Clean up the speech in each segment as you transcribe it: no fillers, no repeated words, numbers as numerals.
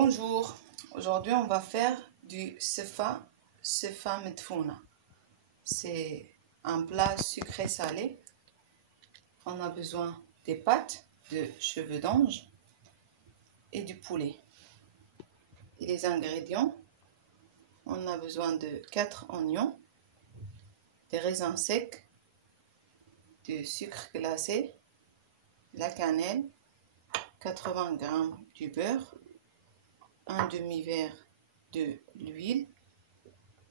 Bonjour, aujourd'hui on va faire du sefa medfouna. C'est un plat sucré salé. On a besoin des pâtes, de cheveux d'ange et du poulet. Et les ingrédients, on a besoin de 4 oignons, des raisins secs, du sucre glacé, la cannelle, 80 g du beurre, un demi-verre de l'huile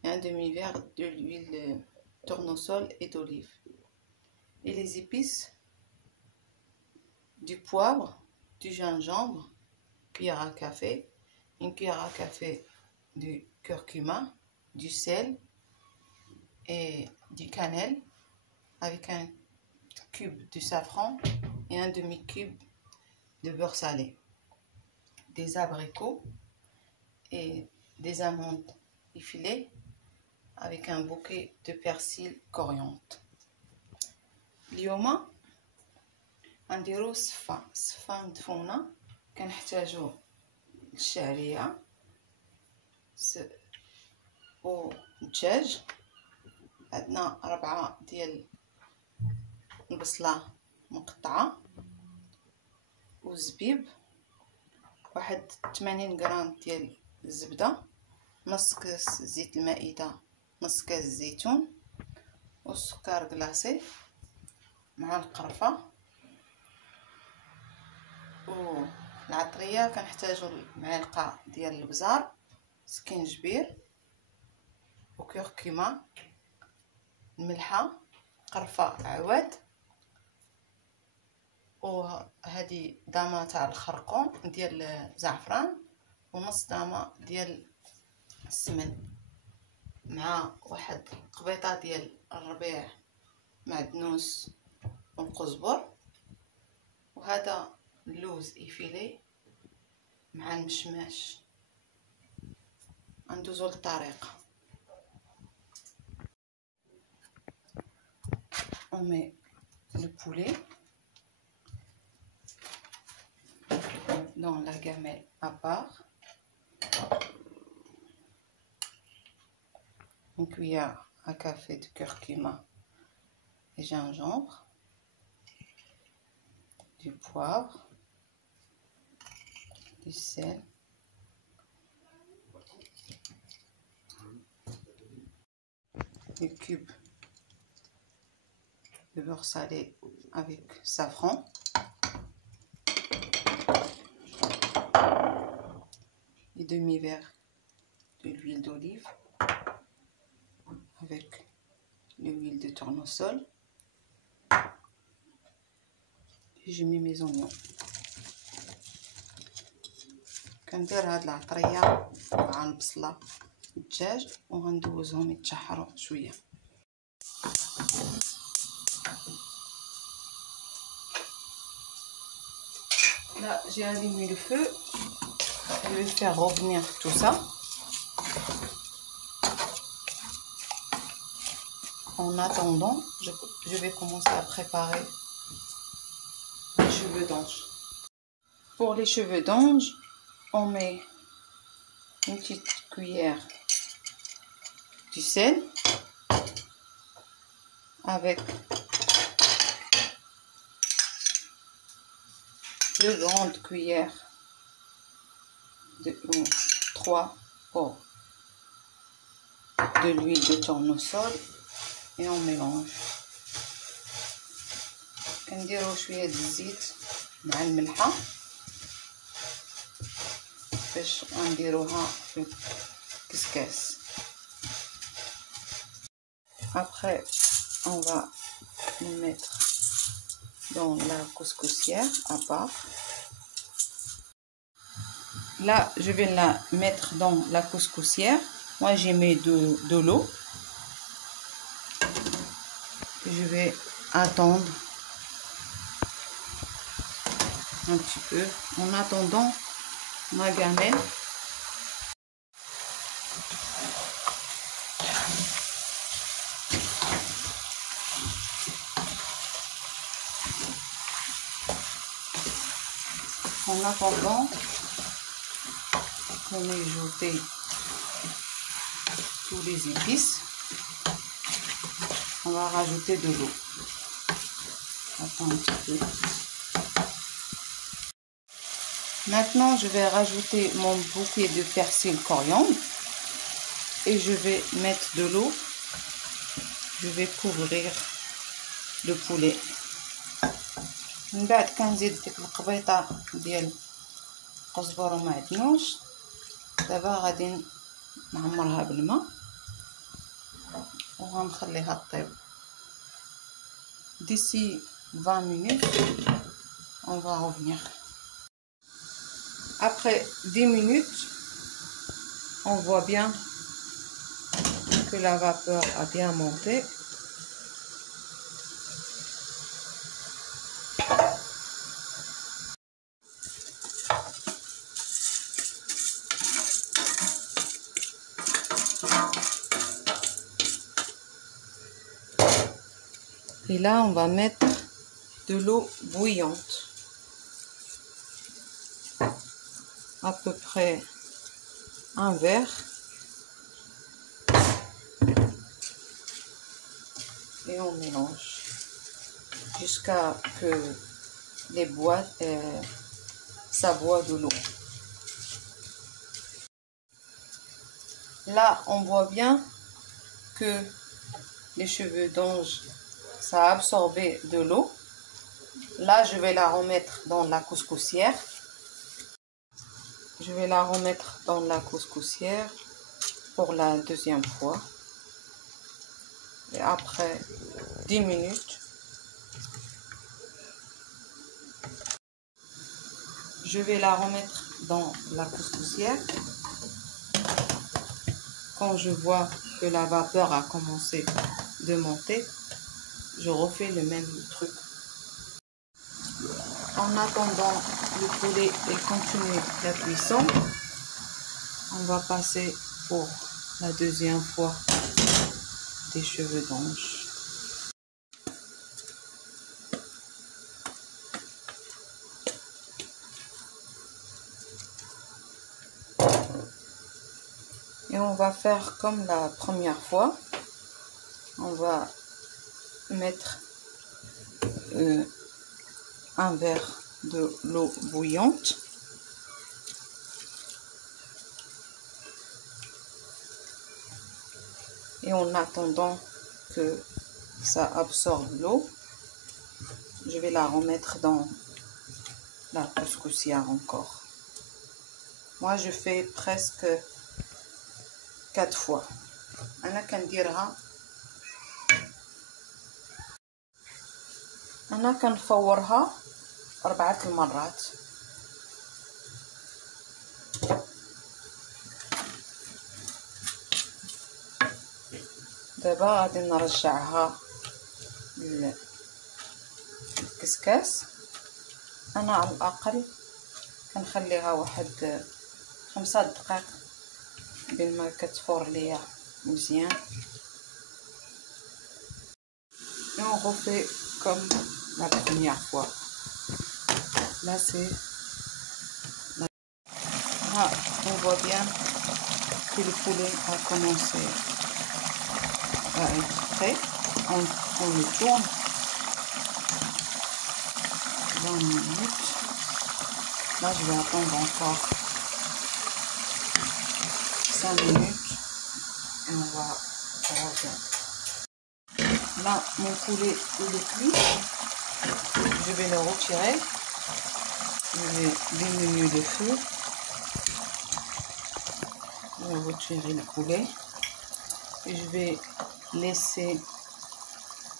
et un demi-verre de l'huile de tournesol et d'olive. Et les épices, du poivre, du gingembre, cuillère à café, une cuillère à café du curcuma, du sel et du cannelle avec un cube de safran et un demi-cube de beurre salé, des abricots et des amandes effilées avec un bouquet de persil coriandre. اليوم غنديرو صفا مدفونة. كنحتاجو الشعرية والدجاج. عندنا 4 ديال البصلة مقطعة والزبيب، واحد 80 غرام ديال الزبدة، نص كاس زيت المائدة، نص كاس زيتون والسكر كلاصي مع القرفة والعطرية. كنحتاجو معلقة ديال البزار، سكينجبير وكركمة، الملحة، قرفة عواد، وهذه دامة تاع الخرقوم ديال الزعفران، ونص دامة ديال السمن، مع واحد قبيطة ديال الربيع معدنوس والقزبر، وهذا اللوز إفيلي مع المشماش. غندوزو للطريقة. On met le poulet dans la gamelle à part, une cuillère à café de curcuma et gingembre, du poivre, du sel, des cubes de beurre salé avec safran, et demi-verre de l'huile d'olive avec l'huile de tournesol. Et je mets mes oignons. كندير هاد العطرية مع البصلة والدجاج وغندوزهم يتشحروا شوية. Là, j'ai allumé le feu. Je vais faire revenir tout ça. En attendant, je vais commencer à préparer les cheveux d'ange. Pour les cheveux d'ange, on met une petite cuillère du sel avec 2 grandes cuillères de 3 pots de l'huile de tournesol et on mélange. كنديرو شويه الزيت مع الملحه باش نديروها في الكسكاس. Après on va le mettre dans la couscoussière à part. Là je vais la mettre dans la couscoussière. Moi j'ai mis de l'eau. Je vais attendre un petit peu en attendant ma gamelle. En attendant, On a ajouté tous les épices. On va rajouter de l'eau. Attends un petit peu. Maintenant, je vais rajouter mon bouquet de persil coriandre et je vais mettre de l'eau. Je vais couvrir le poulet. من بعد كنزيد ديك القبيطه ديال القزبر ومعدنوس. دابا غادي نعمرها بالماء وغنخليها طيب. D'ici 20 minutes, on va revenir. Après 10 minutes, on voit bien que la vapeur a bien monté. Et là, on va mettre de l'eau bouillante. À peu près un verre. Et on mélange jusqu'à que les boîtes ça boit de l'eau. Là, on voit bien que les cheveux d'ange, ça a absorbé de l'eau. Là, je vais la remettre dans la couscoussière. Je vais la remettre dans la couscoussière pour la deuxième fois. Et après 10 minutes, je vais la remettre dans la couscoussière. Quand je vois que la vapeur a commencé de monter, je refais le même truc. En attendant le poulet et continuer la cuisson, on va passer pour la deuxième fois des cheveux d'ange. Et on va faire comme la première fois. On va mettre un verre de l'eau bouillante. Et en attendant que ça absorbe l'eau, je vais la remettre dans la couscoussière encore. Moi, je fais presque 4 fois. أنا كنفورها 4 المرات. دابا غادي نرجعها للكسكاس. انا على الاقل كنخليها واحد 5 دقائق بين ما كتفور ليا مزيان. Et on refait comme la première fois. Là c'est là, on voit bien que le poulet a commencé à être prêt. On le tourne 20 minutes. Là je vais attendre encore 5 minutes et on va revenir. Là mon poulet il est cuit. Je vais le retirer. Je vais diminuer le feu. Je vais retirer le poulet. Et je vais laisser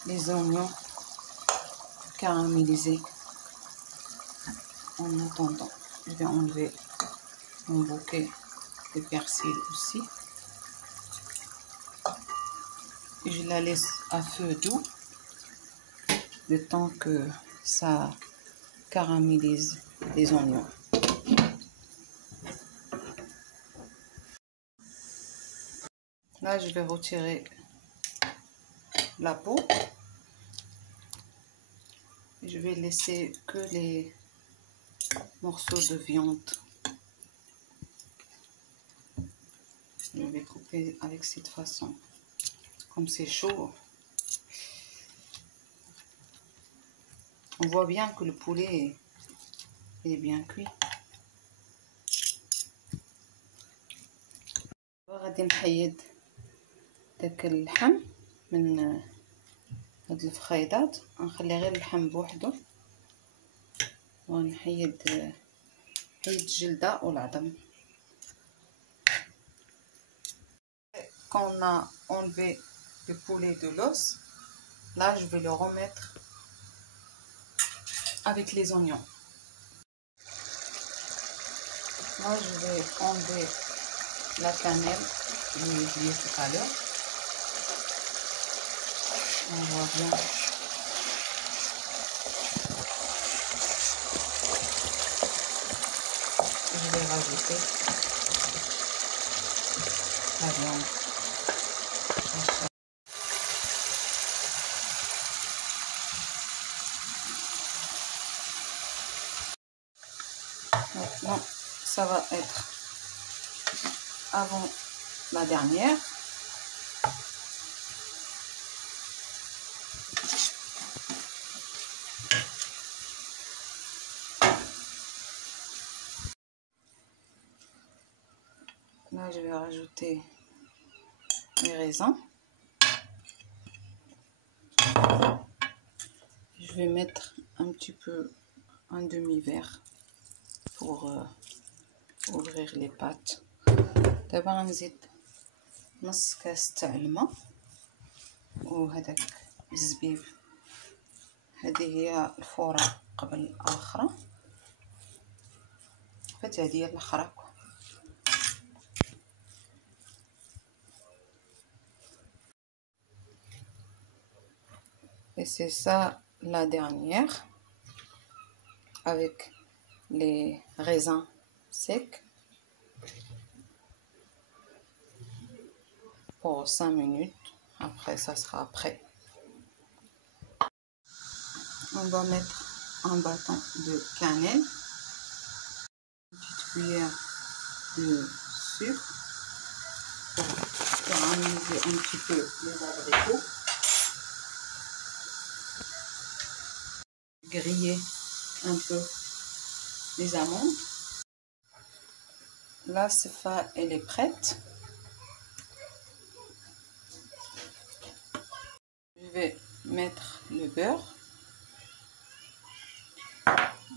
les oignons caraméliser. En attendant, je vais enlever mon bouquet de persil aussi. Et je la laisse à feu doux le temps que ça caramélise les oignons. Là, je vais retirer la peau. Je vais laisser que les morceaux de viande. vais couper avec cette façon. Comme c'est chaud, on voit bien que le poulet est bien cuit. غادي نحيد داك اللحم من هاد الفخيضات، غنخلي غير اللحم بوحدو ونحيد الجلده والعظم. Quand on a enlevé le poulet de l'os, là je vais le remettre avec les oignons. Là je vais enlever la cannelle que j'ai oublié tout à l'heure. On voit bien. Je vais rajouter la viande. Maintenant, ça va être avant la dernière. Là, je vais rajouter les raisins. Je vais mettre un petit peu, un demi-verre pour ouvrir les pâtes. دابا غنزيد نص كاس تاع الماء وهداك الزبيب. هذه هي الفوره قبل الاخرى، هذه هي الاخرى. Et c'est ça la dernière, avec les raisins secs pour 5 minutes. Après, ça sera prêt. On va mettre un bâton de cannelle, une petite cuillère de sucre pour caraméliser un petit peu les abricots. Griller un peu les amandes. La sefa, elle est prête. Je vais mettre le beurre.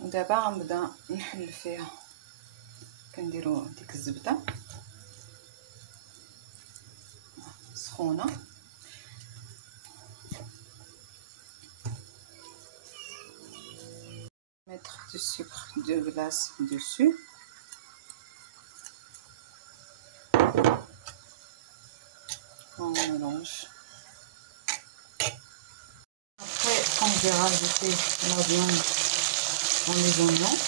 ودابا غنبدا نحل فيها. كنديرو ديك الزبده سخونه. Mettre du sucre de glace dessus. On mélange. Après, quand je vais rajouter la viande dans les oignons,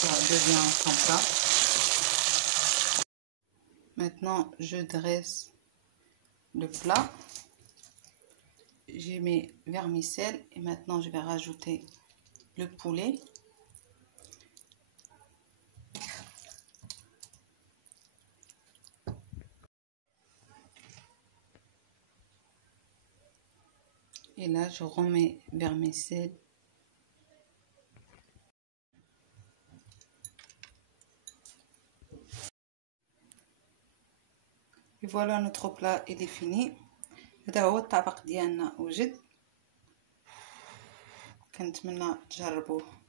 ça devient comme ça. Maintenant, je dresse le plat. J'ai mes vermicelles et maintenant je vais rajouter le poulet. Et là, je remets vermicelle. Et voilà, notre plat, il est fini. هذا هو الطبق ديالنا وجد. كنتمنى تجربوه.